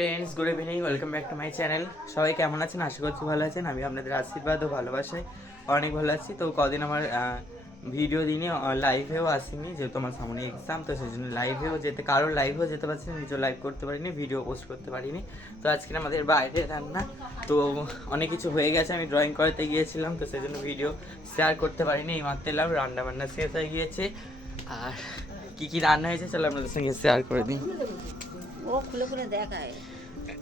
Friends good evening welcome back to my channel সবাই কেমন আছেন? আশা করছি ভালো আছেন। আমি আপনাদের আশীর্বাদ ও ভালোবাসায় অনেক ভালো আছি। তো কদিন আমার ভিডিও দিনে লাইভেও আসিনি, যেহেতু আমার সামনে এক্সাম তো সেই জন্য লাইভেও যেতে, কারোর লাইভেও যেতে পারছি না, নিজেও লাইভ করতে পারিনি ভিডিও পোস্ট করতে পারিনি। তো আজকে আমাদের বাইরে রান্না। তো অনেক কিছু হয়ে গেছে, আমি ড্রয়িং করতে গিয়েছিলাম, তো সেই জন্য ভিডিও শেয়ার করতে পারিনি, এই মাত্র এলাম রান্না বান্না শেষ হয়ে গিয়েছে। আর কী কী রান্না হয়েছে, চলো আপনাদের সঙ্গে শেয়ার করে দিই। ও খুলে খুলে দেখায়।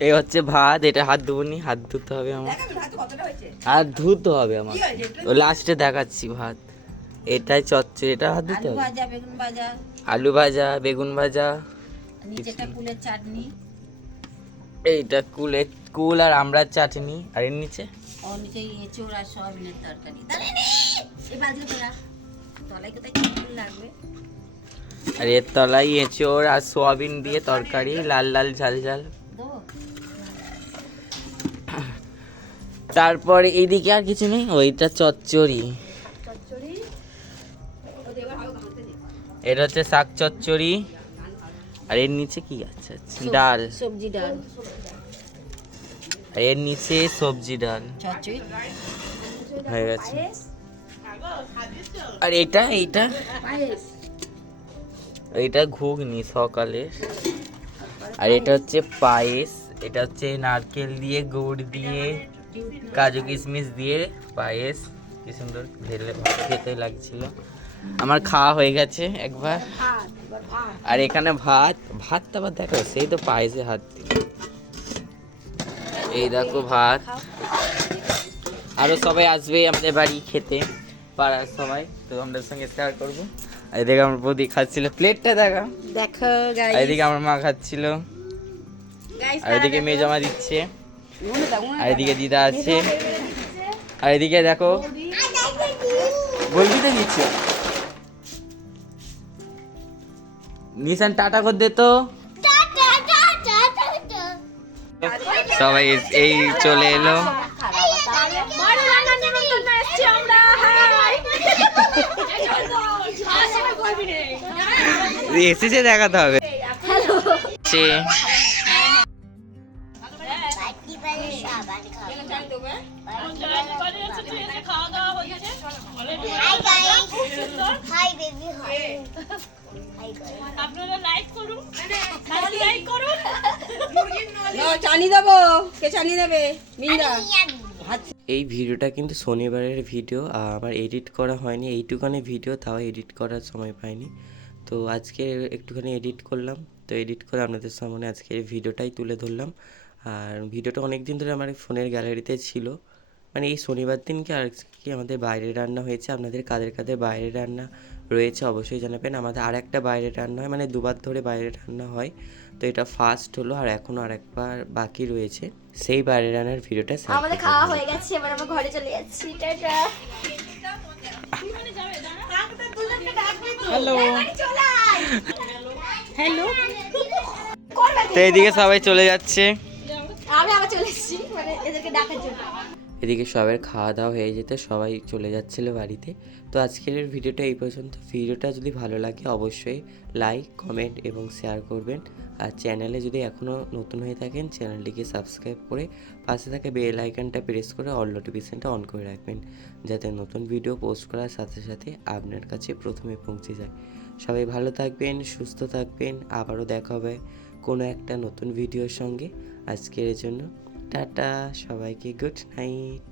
এই হচ্ছে ভাত এটা হাত ধুবনি হাত ধুতে হবে আমার। আর ধুতে হবে আমার। ও লাস্টে দেখাচ্ছি ভাত। এটাই চচ্চড়ি এটা হাত ধুতে হবে। আলু ভাজা বেগুন ভাজা। নিচেটা কুলের চাটনি। এইটা কুলে কুল আর আমড়ার চাটনি। আর এর নিচে? নিচে এঁচোড় আর সয়াবিনের তরকারি। তলায় কোথায় লাগবে? আর এর তলায় এঁচোড় আর সোয়াবিন দিয়ে তরকারি লাল লাল ঝাল ঝাল। তারপর এইদিকে আর কিছু নেই ওইটা চচ্চড়ি। এটা হচ্ছে শাক চচ্চড়ি। আর এর নিচে কি আছে? ডাল। সবজি ডাল। আর এর নিচে সবজি ডাল। হয়ে গেছে। আর এটা এইটা? এইটা ঘুগনি সকালে। আর এটা হচ্ছে পায়েস, এটা হচ্ছে নারকেল দিয়ে, গুড় দিয়ে, কাজু কিশমিশ দিয়ে পায়েস। কি সুন্দর ঢেলে খেতে লাগছিল। আমার খাওয়া হয়ে গেছে একবার। আর এখানে ভাত, ভাতটা আবার দেখো, সেই তো পায়েসে হাত এই দেখো ভাত। আরও সবাই আসবে আমাদের বাড়ি খেতে, পাড়ার সবাই। তো আমাদের সঙ্গে শেয়ার করব। এদিকে আমার বৌদি খাচ্ছিল প্লেটটা দেখা দেখো এদিকে আমার মা খাচ্ছিল আর এদিকে মেয়ে জমা দিচ্ছে আর এদিকে দিদা আছে আর এদিকে দেখো বলবি তো দিচ্ছে নিশান টাটা করে দে তো সবাই এই চলে এলো এসেছে দেখাতে হবে. চানি দেবো কে চানি দেবে মিন্দা এই ভিডিওটা কিন্তু শনিবারের ভিডিও আমার এডিট করা হয়নি। এইটুখানি ভিডিও, তাও এডিট করার সময় পাইনি। তো আজকে একটুখানি এডিট করলাম। তো এডিট করে আপনাদের সামনে আজকে ভিডিওটাই তুলে ধরলাম। আর ভিডিওটা অনেক দিন ধরে আমার ফোনের গ্যালারিতে ছিল। মানে এই শনিবার দিনকে আর কি আমাদের বাইরে রান্না হয়েছে। আপনাদের কাদের কাদের বাইরে রান্না রয়েছে অবশ্যই জানাবেন। আমাদের আর একটা বাইরে রান্না হয় মানে দুবার ধরে বাইরে রান্না হয়। তো এটা ফার্স্ট হলো আর এখনও আর একবার বাকি রয়েছে। সেই বাইরে রান্নার ভিডিওটা আমাদের খাওয়া হয়ে গেছে এবার আমরা ঘরে চলে যাচ্ছি। টাটা। হ্যালো হ্যালো তো এদিকে সবাই চলে যাচ্ছে। আমি আবার চলে এসেছি মানে এদেরকে ডাকার জন্য। এদিকে সবার খাওয়া দাওয়া হয়ে যেতে সবাই চলে যাচ্ছিল বাড়িতে। তো আজকের ভিডিওটা এই পর্যন্ত। ভিডিওটা যদি ভালো লাগে অবশ্যই লাইক কমেন্ট এবং শেয়ার করবেন। আর চ্যানেলে যদি এখনও নতুন হয়ে থাকেন চ্যানেলটিকে সাবস্ক্রাইব করে পাশে থাকা বেল আইকনটা প্রেস করে অল নোটিফিকেশানটা অন করে রাখবেন, যাতে নতুন ভিডিও পোস্ট করার সাথে সাথে আপনার কাছে প্রথমে পৌঁছে যায়। সবাই ভালো থাকবেন, সুস্থ থাকবেন। আবারও দেখা হবে কোনো একটা নতুন ভিডিওর সঙ্গে। আজকের জন্য টাটা সবাইকে গুড নাইট